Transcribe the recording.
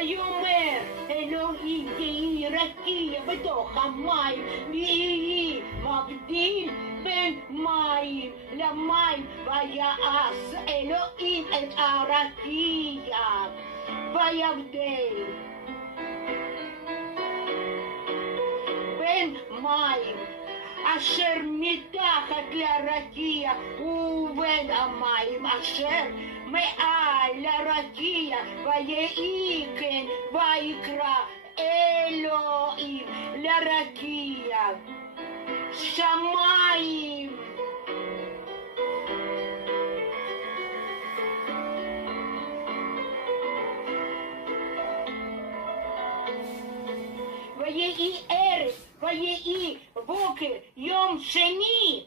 ויאמר אלוהים תהי רקיע בתוך המים, ויהי מבדיל בין מים למים, ויעש אלוהים את הרקיע ויבדל בין מים אשר מתחת לרקיע ובין המים אשר מעל לרקיע, ויהי כן, ויקרא אלוהים לרקיע שמיים. ויהי ערב, ויהי בוקר, יום שני.